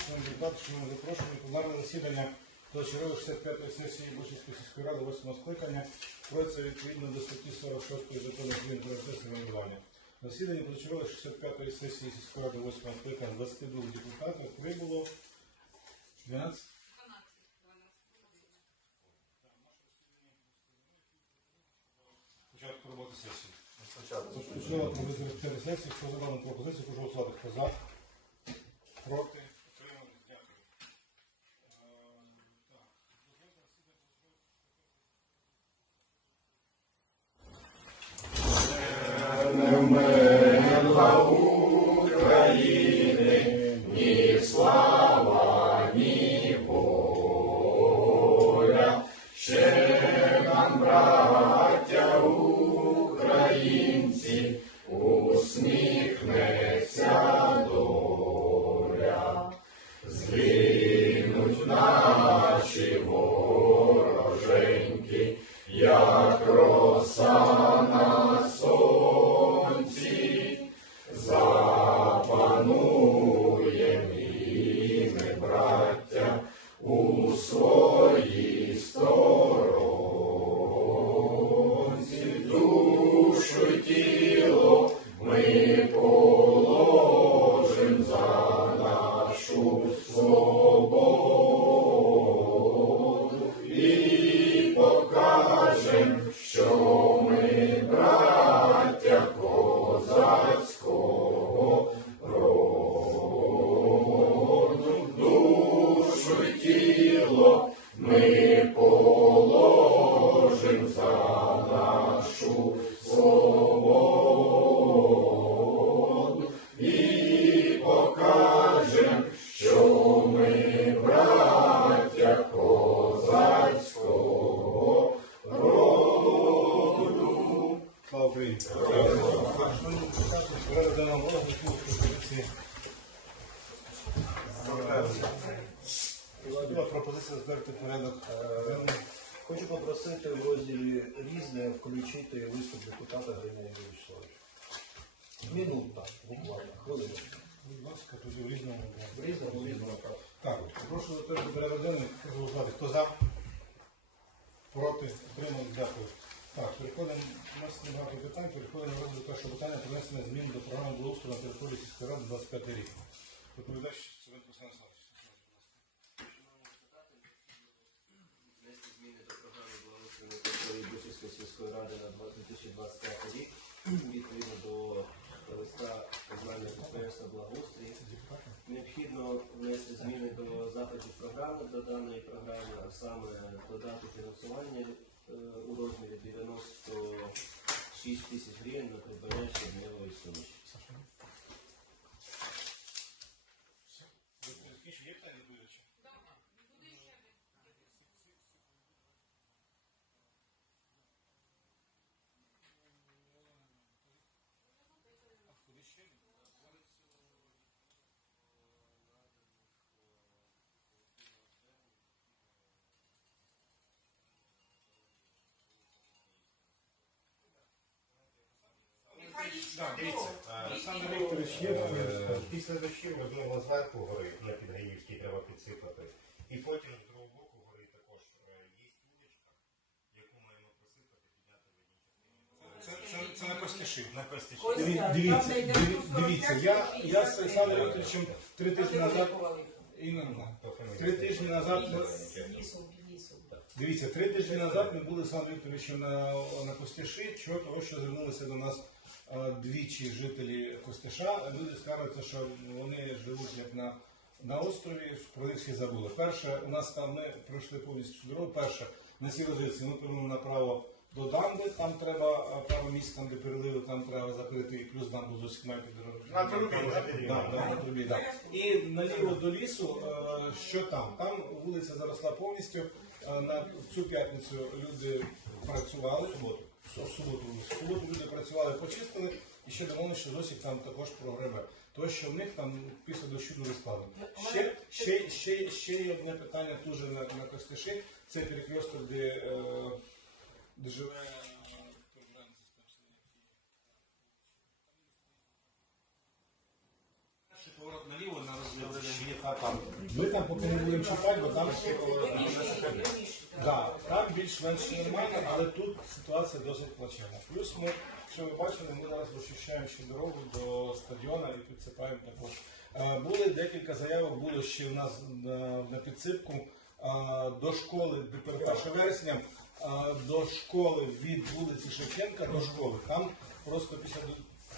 шановні депутати, шановні запрошені, пленарне засідання позачергової 65-ї сесії Бучівської сільської ради 8 скликання проводиться відповідно до статті 46 закону України про процес самоврядування. На засіданні позачергової 65-ї сесії сільської ради 8 скликання 22 депутатів прибуло 12 початку роботи сесії. Розпочнемо проведення сесії. Хто за дану пропозицію, прошу голосувати. Хто за? Проти? ثم يطلعون Lord. Різному так. Прошу затвердити порядок денний. Прошу голосувати. Хто за? Проти? Утримали? Дякую. Так, переходимо. У нас небагато питань. Переходимо до розгляду першого питання про внесення змін до програми благоустрою на території сільської ради 25 рік. Доповідач Цивенко Олександр зміни до програми благоустрою на території сільської ради на 2025 рік відповідно до листа комунального підприємства благоустрій. Необхідно внести зміни до заходів програми до даної програми, а саме додати фінансування е, у розмірі 96 тисяч гривень на придбання Так, дивіться, Олександр Вікторович є. е, після дощів можливо зверху гори на Підгаївській треба підсипати. І потім з другого боку гори також е, є вуличка, яку маємо просипати, підняти в одній частині. це, це. Ось Диві- так, Дивіться, там, де йде диві- 145, дивіться, я, я з 150, Олександром Вікторовичем три тижні назад, іменно, три тижні назад, дивіться, три тижні назад ми були з Олександром Вікторовичем на, на Костяші, чого того, що звернулися до нас двічі жителі Костяша. Люди скаржаться, що вони живуть як на, на острові, про них всі забули. Перше, у нас там ми пройшли повністю дорогу. Перше, на цій лежиці ми повернули направо до дамби, там треба право місць, там де переливи, там треба закрити, і плюс дамбу з усіма На трубі, на Да, трубі. да, на трубі, да. І наліво до лісу, е, що там? Там вулиця заросла повністю. Е, На цю п'ятницю люди працювали. Суботу. В суботу, в суботу люди працювали, почистили, і ще думали, що досі там також прогребе. Тому що в них там після дощу дуже складно. Ще, ще, ще, ще є одне питання дуже на, на Костиші. Це перекресток, де, е, де живе. е, Торжанець, там село. поворот наліво на там. Ми там поки не будемо бо там ще. Да, там більш-менш нормально, але тут ситуація досить плачевна. Плюс ми, що ви бачили, ми зараз розчищаємо ще дорогу до стадіона і підсипаємо також. Е, Були декілька заявок, було ще в нас на, на підсипку е, до школи до 1 вересня, е, до школи від вулиці Шевченка до школи. Там просто після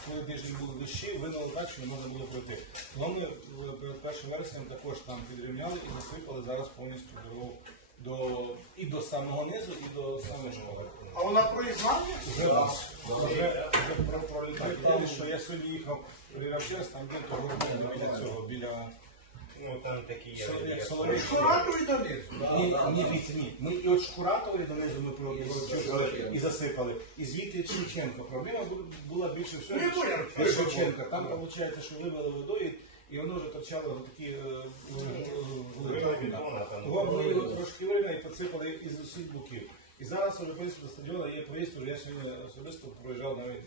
коли тиждень були дощі, винуло так, що не можна було пройти. Але ми в- перед 1 вересням також там підрівняли і засипали зараз повністю дорогу до, і до самого низу, і до самої школи. А вона проїзнає? Вже раз. Вже, вже про, пролітає. Єдине, що я сьогодні їхав приїхав через там де того біля цього, біля Ну там такі є. Донизу. Ні, ні, дивіться, ні. Ми і от Шкуратові донизу ми про- прочухали і засипали. І звідти Шевченка. Проблема була більше всього. Від Шевченка. Там виходить, що вивели водою, і воно вже торчало в такі е. Того ми його трошки вирівняли і підсипали із усіх боків. І зараз уже в до стадіону є проїзд, вже я сьогодні особисто проїжджав навіть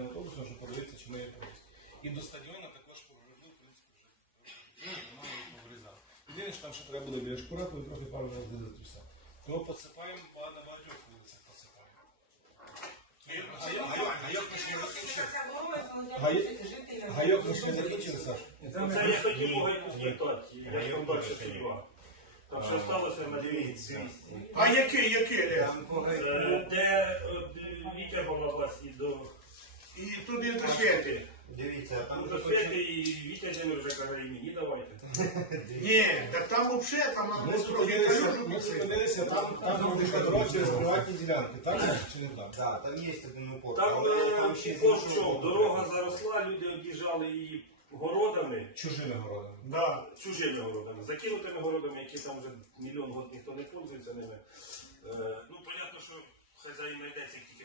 автобусом, щоб подивитися, чи ми є проїзд. І до стадіону також повезли, в принципі, вже нормально повирізав. Єдине, там ще треба буде біля шкурату і трохи пару разів додати все. Тому посипаємо на багатьох вулицях посипаємо. Гайок- не закінчили. Гайок не Саш? Це я хотів гайку спитати, як там далі судьба. Там що сталося на дивіться. А який, який лес? Е, Де е, вітер балабас і до І туди до світи. Дивіться, а там до вже святи, і землю вже каже, і мені давайте. Ні, так там взагалі, там Ми калюжу ми посипати. там, там робиться дорога через приватні ділянки, так чи не так? Да, там є один упор. Там, але е, що, дорога заросла, люди об'їжджали її городами, Чужими городами. Да. чужими городами, закинутими городами, які там вже мільйон років ніхто не пользується ними. Е, Ну, понятно, що хазяїн знайдеться, як тільки.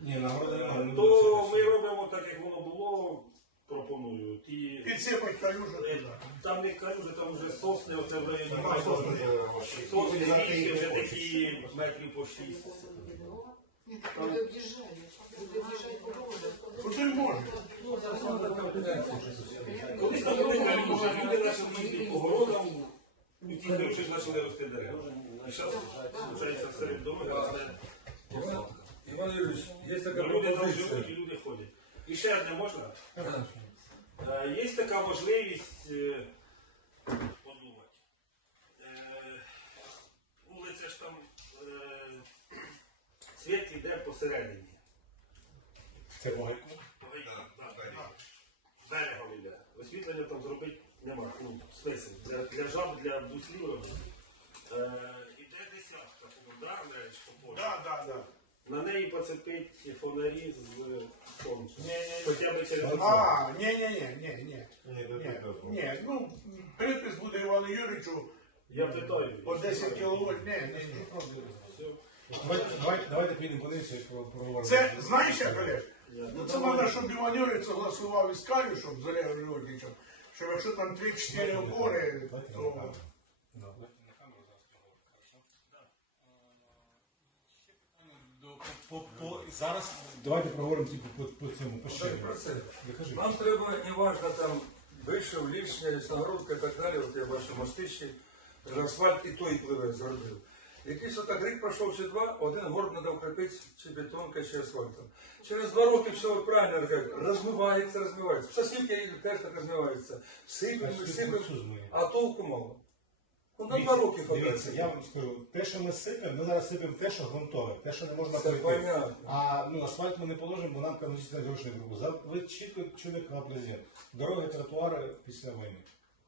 Ні, на городи немає. не То ми робимо так, як воно було, пропоную. Ті, Підсипать калюжу е, там не вже там вже сосни, оце в районі Нема сосни. сосни, які вже такі метрів по шість. Куди можна? Колись там були калюжі, люди почали їздити по городам, і ті калюжі почали рости дерева. І зараз, виходить, серед дороги посадка. Иван Юрьевич, есть такая Люди там пропозиция. живуть і люди ходять. І ще одне можна? Е, Є така можливість е, подумати. Е, Вулиця ж там е, світ йде посередині. Це логіка. Берегом йде. Освітлення там зробити нема. Ну, смисл. Для, для жаб, для буслів. Е, іде десятка, да, меч по полю. Да, да, да. На неї поцепить фонарі з е, сонця. Ні-ні-ні. Хоча б через А, ні, ні, ні, ні, ні. Ні, до Ні, тут ні, ну, припис буде Івану Юрійовичу Я питаю. по 10 кіловольт. Ні, ні, ні. Все. Давайте, давайте, давайте підемо подивимося про- проговоримо. Це, знаєш, як, Олег? Ну, це треба, щоб Іван Юрійович согласував із щоб з Олегом Леонтьовичем, що якщо там 3-4 опори, Давайте то... давайте на камеру зараз поговоримо, хорошо? Е, ще питання до- по- по- Зараз давайте проговоримо типу, по, по цьому, по ще. це. Кажи. Нам треба, неважно там вийшов, лишня, лісногородка і так далі, от я бачу мостичі, асфальт і той пливе зробив. Якийсь отак рік пройшов чи два, один горб треба укріпити чи бетонкою, чи асфальтом. Через два роки все правильно кажуть, розмивається, розмивається. Сосівки теж так розмиваються. Сипемо, сипемо, а толку мало. Ну на два роки Дивіться, я вам скажу, те, що ми сипемо, ми зараз сипемо те, що ґрунтове, те, що не можна Це пройти. понятно. А ну, асфальт ми не положимо, бо нам каналізаційна грошей буде. За- Ви чітко чули на президент. Дороги, тротуари після війни.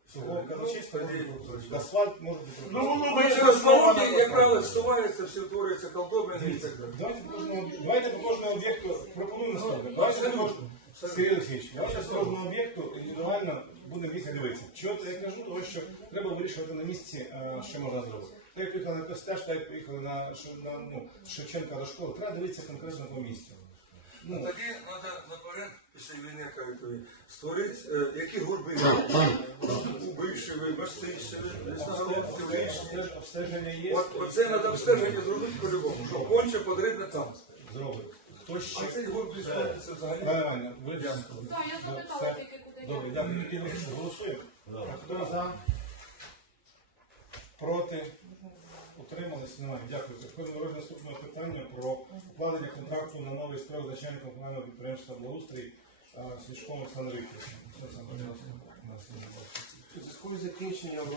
Всього може бути. Асфальт може бути Ну, прозрачно. Ми буде через два як правило, зсувається, все утворюється колдобини і так далі. Давайте по кожному, давайте по кожному об'єкту пропонуємо наступне. Давайте по кожному. Сергій Олексійович, давайте по кожному об'єкту індивідуально будемо вмісті дивитися. Чого це я кажу? Тому що треба вирішувати на місці, е, що можна зробити. Так як поїхали на Костеж, так як поїхали на, на ну, Шевченка до школи, треба дивитися конкретно по місцю. Ну, Тоді треба наперед, після війни, як кажуть, створити, е, які гурби бивші ви, мастичі, лісногородці, обстеження є. От оце треба обстеження зробити по-любому, що конче потрібно там. Зробить. Хто ще? А цей гурб взагалі. Ви Так, я запитала тільки Добре, дякую. Тоді голосуємо? Хто за? Проти? Утримались? Немає. Дякую. Переходимо до наступного питання про укладення контракту на новий строк з начальником комунального підприємства Благоустрій Слідком Олександр Вікторович. У зв'язку з закінченням е,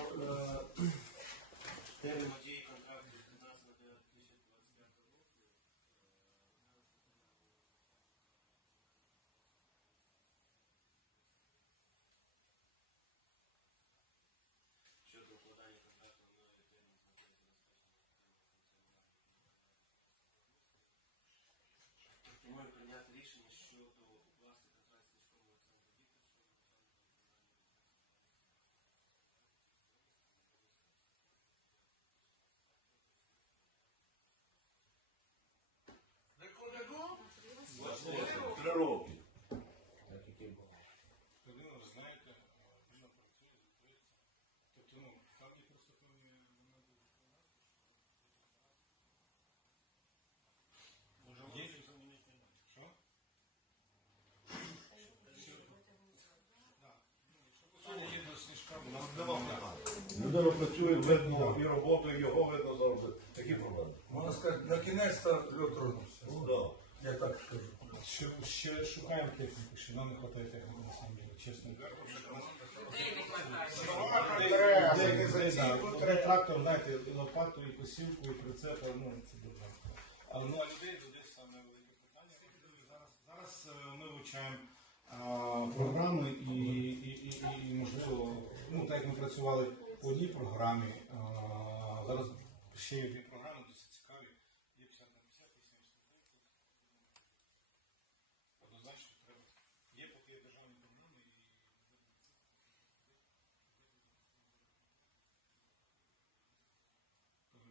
терміну дії контракту з 15 до 2025 року щодо укладання контракту на новий термін з метою забезпечення Пропоную прийняти рішення щодо укласти контракт з Слідком Олександром Вікторовичем Три роки. Людина, ви знаєте, людина працює, готується. Тобто, ну, там є просто певні моменти Є? Що? Сьогодні є до Сніжка. Нам нема питань. Працює, видно і роботу, і його видно завжди. Які проблеми? Можна сказати, на кінець-то льот тронувся. Ну да. Я так скажу. Ще, ще шукаємо техніку, ще нам не вистачає техніки, на самом деле, чесно. Деякі зацінку, трактор, знаєте, лопату, і косівку, і прицепа, ну, це дуже. А, ну, а людей людей саме велике питання. Зараз, зараз е, ми вивчаємо а, програми і, і, і, і, і, можливо, ну, так як ми працювали по одній програмі, а, зараз ще є дві програми, досить цікаві. Є 50 на 50, є 70 Однозначно треба. Є поки державні програми і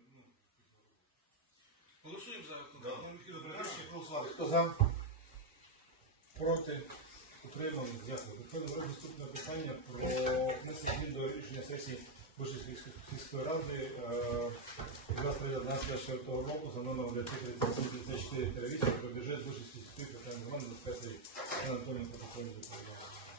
ну, Голосуємо за голосувати. Хто за? Проти? Утримали? Дякую. До наступного питання про внесення змін до рішення сесії Вишівської сільської ради е, 23 року за номером 937 про бюджет Вишівської сільської питання громади 25 рік. Пане Антоніо, протоколі доповідає.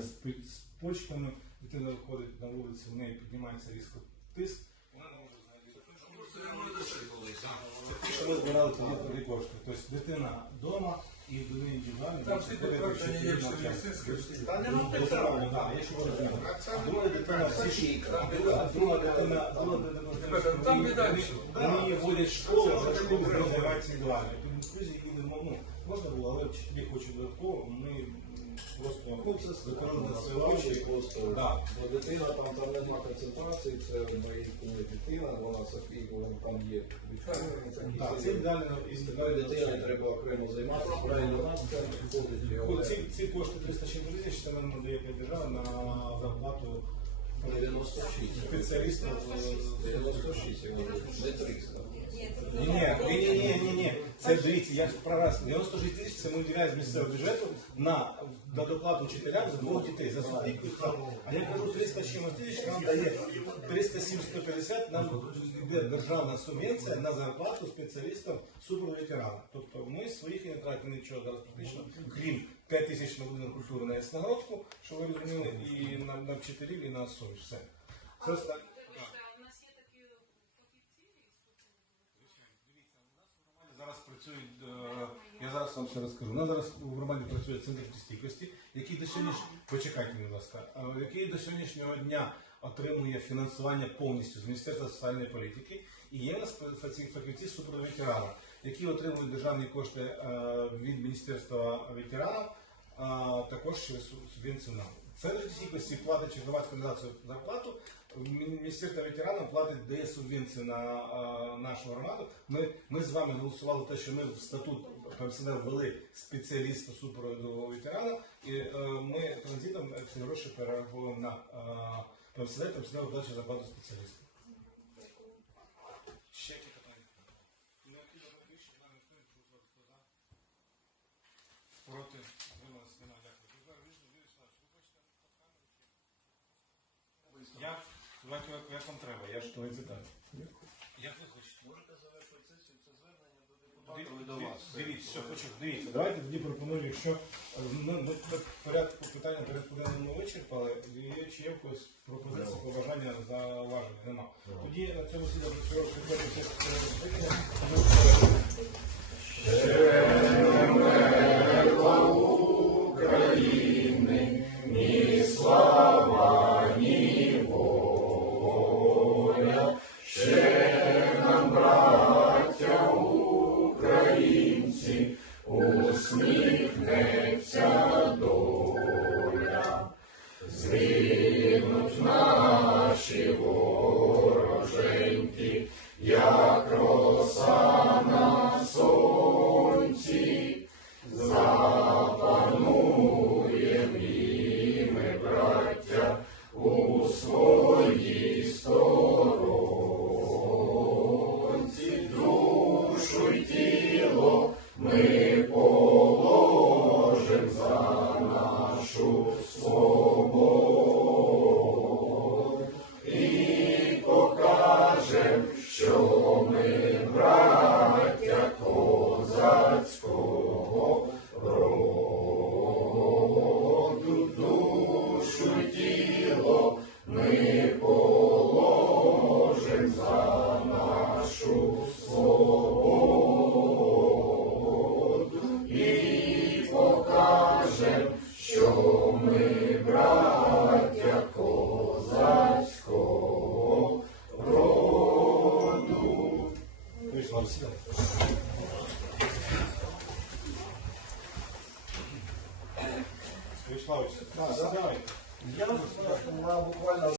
З, пи- з почками, дитина виходить на вулицю, в неї піднімається різко тиск, вона не може знайти. Що ми збирали тоді тоді кошти. Тобто дитина вдома і до неї індивідуально. Там всі підтвердження є, що медицинське всі. Та не Ну, написано. правильно, так, я ще розумію. А друга дитина всі Там друга друга дитина, друга дитина, Там вони- біда її водять школу, а школу розвивається індивідуально. Тут інклюзії її не мо- ну, можна було, але вчителі хочуть додатково, ми просто Ну, очі. просто. Так. Бо дитина там, там нема концентрації, це в моїй кумі дитина, вона Софійка, вона там є. Так, це ідеально І дитини треба окремо займатися, правильно нас це виходить. ці кошти 360 тисяч, це нам надає держава на зарплату 96. спеціалістів. 96, я говорю, не 300. Ні, ні, ні, ні, ні, ні. Це дивіться, я про раз. 96 тисяч це ми виділяємо з місцевого бюджету на, на доплату вчителям за двох дітей, за субтитру. А я кажу, 300 чимось тисяч нам дає 307-150, нам йде державна субвенція на зарплату спеціалістам суперветерана. Тобто ми своїх не тратимо нічого зараз практично, крім 5 тисяч на будинок культури на ясногородку, що ви розуміли, і на, на вчителів, і на суміш. Все. Це із Зараз працюють, е, я зараз вам все розкажу. У нас зараз у громаді працює центр стійкості, який до сьогоднішнього, почекайте, будь ласка, е, який до сьогоднішнього дня отримує фінансування повністю з Міністерства соціальної політики. І є у нас фахівці фахівці суперветерана, які отримують державні кошти е, від Міністерства ветеранів, також нам. Центр стійкості платить громадську організацію зарплату. Міністерство ветеранів платить дає субвенцію на нашу громаду. Ми, ми з вами голосували те, що ми в статут ПМСД ввели спеціаліста супроводу ветерана, і е, ми транзитом ці гроші перераховуємо на ПМСД, ПМСД виплачує зарплату спеціалісту. Ще які питання? Необхідно рішення, за ніхто не проголосував. Хто за? Проти? Утрималось? Нема. Дякую. Юрій Вячеславович, ви хочете як, як, як, як вам треба? Я ж то і. Як ви хочете? Можете завершити сесію, це звернення до депутатів до вас. Дивіться, все, хочу, дивіться. Давайте тоді пропоную, якщо е, ми, порядку питання порядку денному ми вичерпали, є, чи є в когось пропозиції, побажання, зауваження? Нема. Тоді на цьому сіданні вчора Вийшла